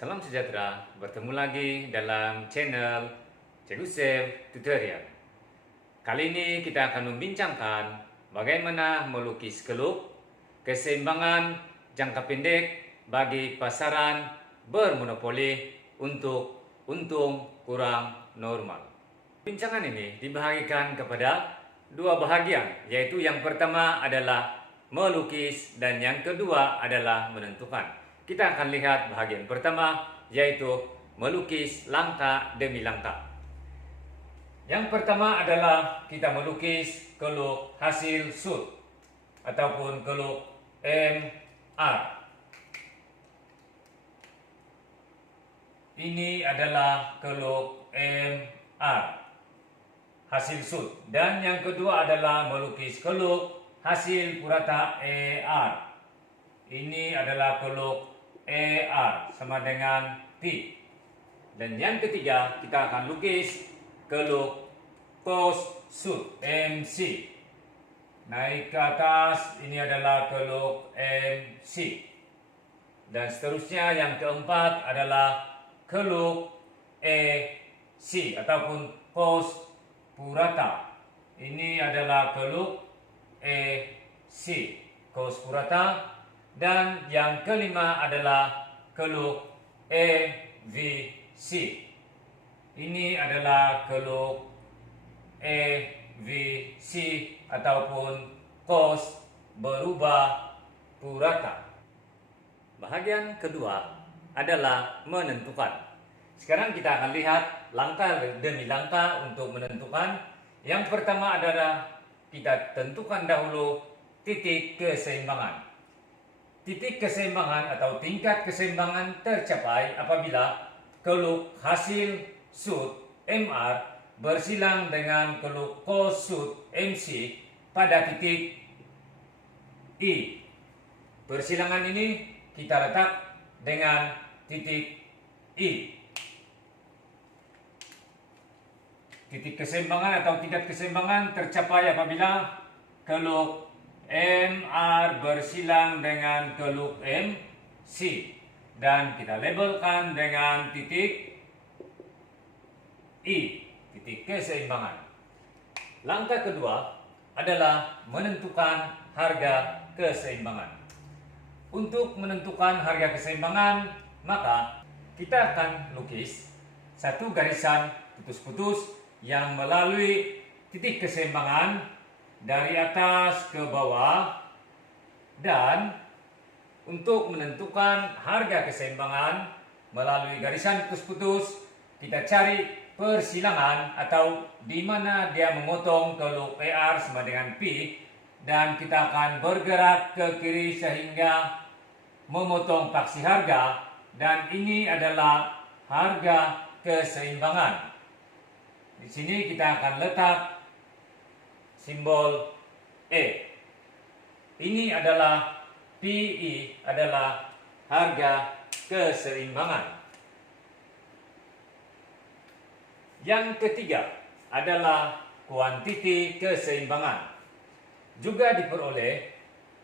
Salam sejahtera, bertemu lagi dalam channel Cikgu Sev Tutorial. Kali ini kita akan membincangkan bagaimana melukis keluk, keseimbangan jangka pendek bagi pasaran bermonopoli untuk untung kurang normal. Bincangan ini dibahagikan kepada dua bahagian, yaitu yang pertama adalah melukis dan yang kedua adalah menentukan. Kita akan lihat bahagian pertama, yaitu melukis langkah demi langkah. Yang pertama adalah kita melukis keluk hasil shoot ataupun keluk MR. Ini adalah keluk MR hasil shoot, dan yang kedua adalah melukis keluk hasil purata ER. Ini adalah keluk ER sama dengan P. Dan yang ketiga kita akan lukis keluk post shoot MC. Naik ke atas, ini adalah keluk MC. Dan seterusnya yang keempat adalah keluk EC ataupun post purata. Ini adalah keluk EC, post purata. Dan yang kelima adalah keluk EVC. Ini adalah keluk EVC ataupun kos berubah purata. Bahagian kedua adalah menentukan. Sekarang kita akan lihat langkah demi langkah untuk menentukan. Yang pertama adalah kita tentukan dahulu titik keseimbangan. Titik keseimbangan atau tingkat keseimbangan tercapai apabila keluk hasil shoot MR bersilang dengan keluk cos shoot MC pada titik I. Persilangan ini kita letak dengan titik I. Titik keseimbangan atau tingkat keseimbangan tercapai apabila keluk MR bersilang dengan keluk MC dan kita labelkan dengan titik I, titik keseimbangan. Langkah kedua adalah menentukan harga keseimbangan. Untuk menentukan harga keseimbangan, maka kita akan lukis satu garisan putus-putus yang melalui titik keseimbangan dari atas ke bawah, dan untuk menentukan harga keseimbangan melalui garisan putus-putus, kita cari persilangan atau di mana dia memotong keluk ER sama dengan P, dan kita akan bergerak ke kiri sehingga memotong paksi harga, dan ini adalah harga keseimbangan. Di sini kita akan letak simbol E. Ini adalah PI, adalah harga keseimbangan. Yang ketiga adalah kuantiti keseimbangan. Juga diperoleh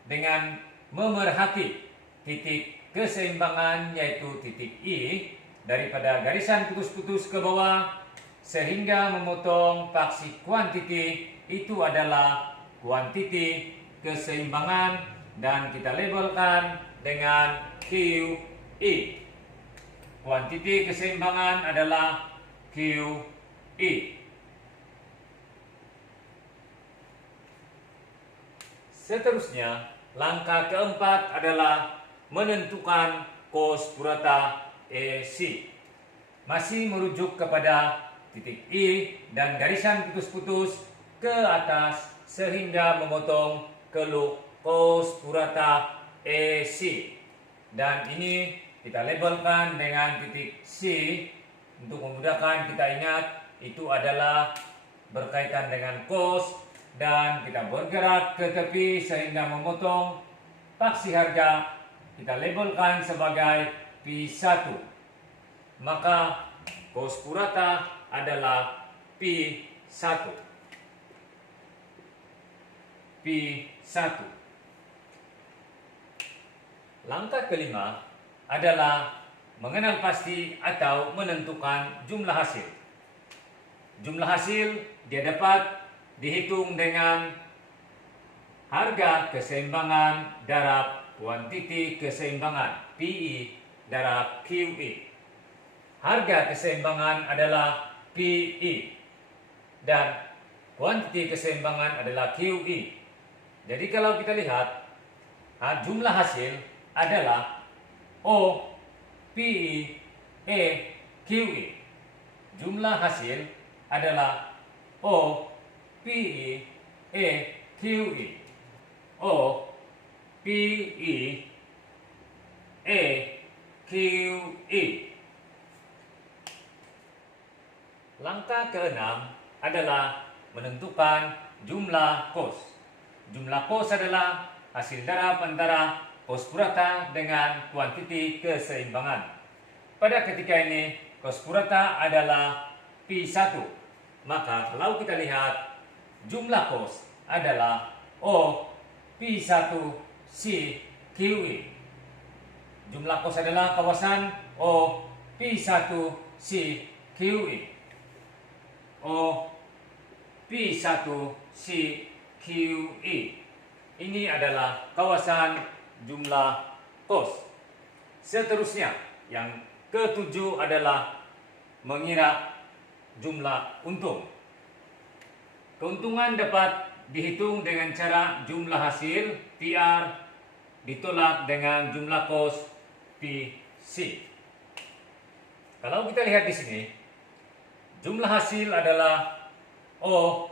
dengan memerhati titik keseimbangan, yaitu titik I, daripada garisan putus-putus ke bawah sehingga memotong paksi kuantiti. Itu adalah kuantiti keseimbangan dan kita labelkan dengan QI. Kuantiti keseimbangan adalah QI. Seterusnya, langkah keempat adalah menentukan kos purata EC. Masih merujuk kepada titik I dan garisan putus-putus ke atas sehingga memotong keluk kos purata EC. Dan ini kita labelkan dengan titik C. Untuk memudahkan kita ingat, itu adalah berkaitan dengan kos, dan kita bergerak ke tepi sehingga memotong paksi harga, kita labelkan sebagai P1. Maka kos purata adalah P1. P1. Langkah kelima adalah mengenal pasti atau menentukan jumlah hasil. Jumlah hasil dia dapat dihitung dengan harga keseimbangan darab kuantiti keseimbangan PE darab QE. Harga keseimbangan adalah PE dan kuantiti keseimbangan adalah QE. Jadi kalau kita lihat jumlah hasil adalah O PE E QE. Jumlah hasil adalah O PE E QE. O PE E QE. Langkah keenam adalah menentukan jumlah kos. Jumlah kos adalah hasil darab antara kos purata dengan kuantiti keseimbangan. Pada ketika ini, kos purata adalah P1. Maka kalau kita lihat jumlah kos adalah O P1 C QE. Jumlah kos adalah kawasan O P1 C QE. O P1 C QE. Ini adalah kawasan jumlah kos. Seterusnya, yang ketujuh adalah mengira jumlah untung. Keuntungan dapat dihitung dengan cara jumlah hasil PR ditolak dengan jumlah kos PC. Kalau kita lihat di sini, jumlah hasil adalah O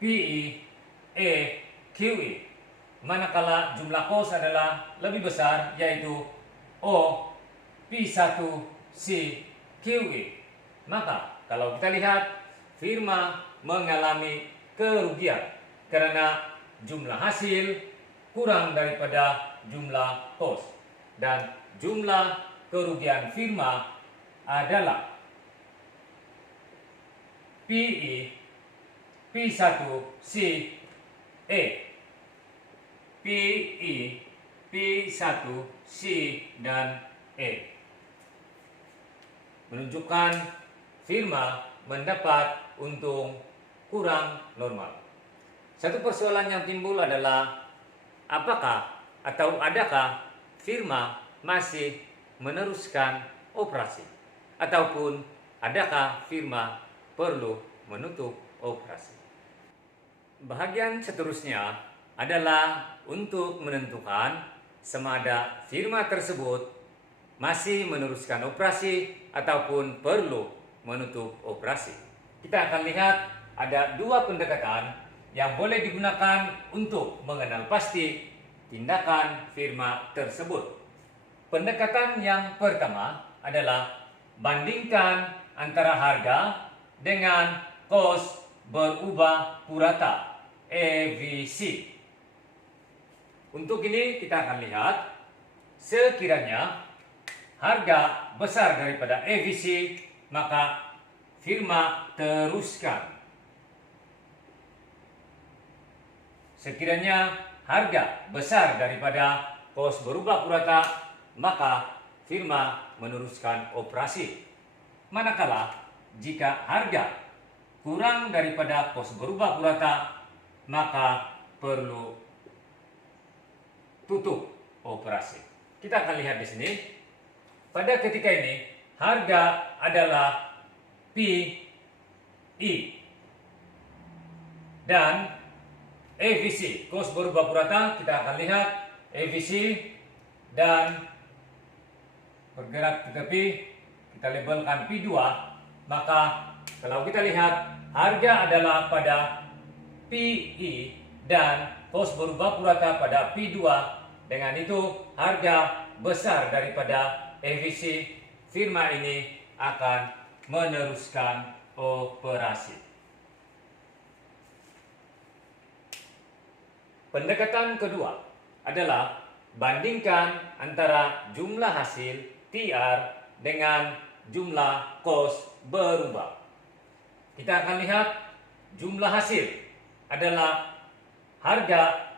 PE E QE, manakala jumlah kos adalah lebih besar, yaitu O P1 C QE. Maka kalau kita lihat, firma mengalami kerugian karena jumlah hasil kurang daripada jumlah kos, dan jumlah kerugian firma adalah PE P1 C E. PE P1 C dan E menunjukkan firma mendapat untung kurang normal. Satu persoalan yang timbul adalah apakah atau adakah firma masih meneruskan operasi, ataupun adakah firma perlu menutup operasi. Bahagian seterusnya adalah untuk menentukan semada firma tersebut masih meneruskan operasi ataupun perlu menutup operasi. Kita akan lihat ada dua pendekatan yang boleh digunakan untuk mengenal pasti tindakan firma tersebut. Pendekatan yang pertama adalah bandingkan antara harga dengan kos berubah purata EVC. Untuk ini kita akan lihat, sekiranya harga besar daripada EVC, maka firma teruskan. Sekiranya harga besar daripada kos berubah purata, maka firma meneruskan operasi. Manakala jika harga kurang daripada kos berubah purata, maka perlu tutup operasi. Kita akan lihat di sini. Pada ketika ini, harga adalah PE dan EVC, kos berubah purata. Kita akan lihat EVC dan bergerak ke tepi, kita labelkan P2. Maka kalau kita lihat, harga adalah pada PE dan kos berubah purata pada P2. Dengan itu, harga besar daripada EVC, firma ini akan meneruskan operasi. Pendekatan kedua adalah bandingkan antara jumlah hasil TR dengan jumlah kos berubah. Kita akan lihat jumlah hasil adalah harga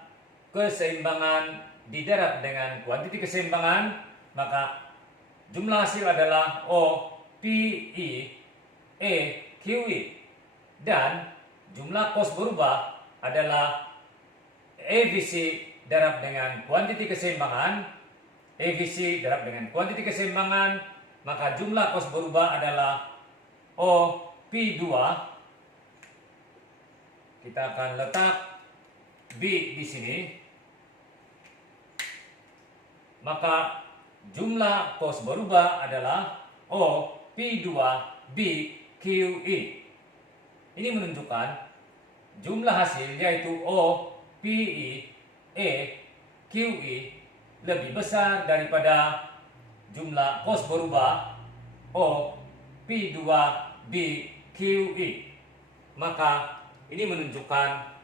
keseimbangan didarab dengan kuantiti keseimbangan, maka jumlah hasil adalah O, P, I, E, Q, I. Dan jumlah kos berubah adalah ABC darab dengan kuantiti keseimbangan. ABC darab dengan kuantiti keseimbangan, maka jumlah kos berubah adalah O, P2. Kita akan letak B di sini. Maka jumlah kos berubah adalah O, P2, B, Q, I. Ini menunjukkan jumlah hasil yaitu O, P, I, E, Q, I lebih besar daripada jumlah kos berubah O, P2, B, Q, I. Maka ini menunjukkan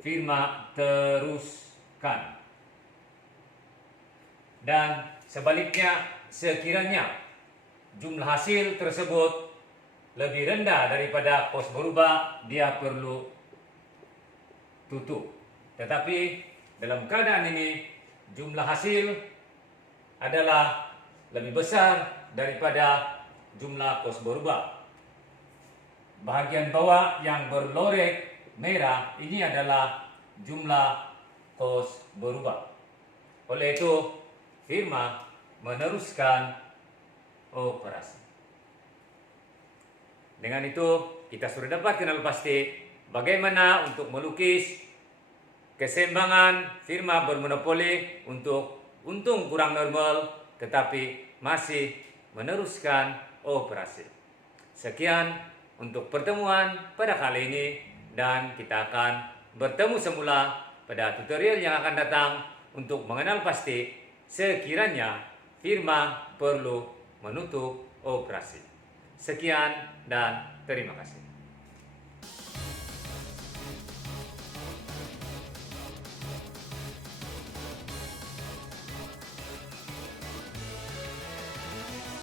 firma teruskan. Dan sebaliknya, sekiranya jumlah hasil tersebut lebih rendah daripada kos berubah, dia perlu tutup. Tetapi dalam keadaan ini, jumlah hasil adalah lebih besar daripada jumlah kos berubah. Bahagian bawah yang berlorek merah ini adalah jumlah kos berubah. Oleh itu, firma meneruskan operasi. Dengan itu, kita sudah dapat kenal pasti bagaimana untuk melukis keseimbangan firma bermonopoli untuk untung kurang normal, tetapi masih meneruskan operasi. Sekian untuk pertemuan pada kali ini, dan kita akan bertemu semula pada tutorial yang akan datang untuk mengenal pasti sekiranya firma perlu menutup operasi. Sekian dan terima kasih.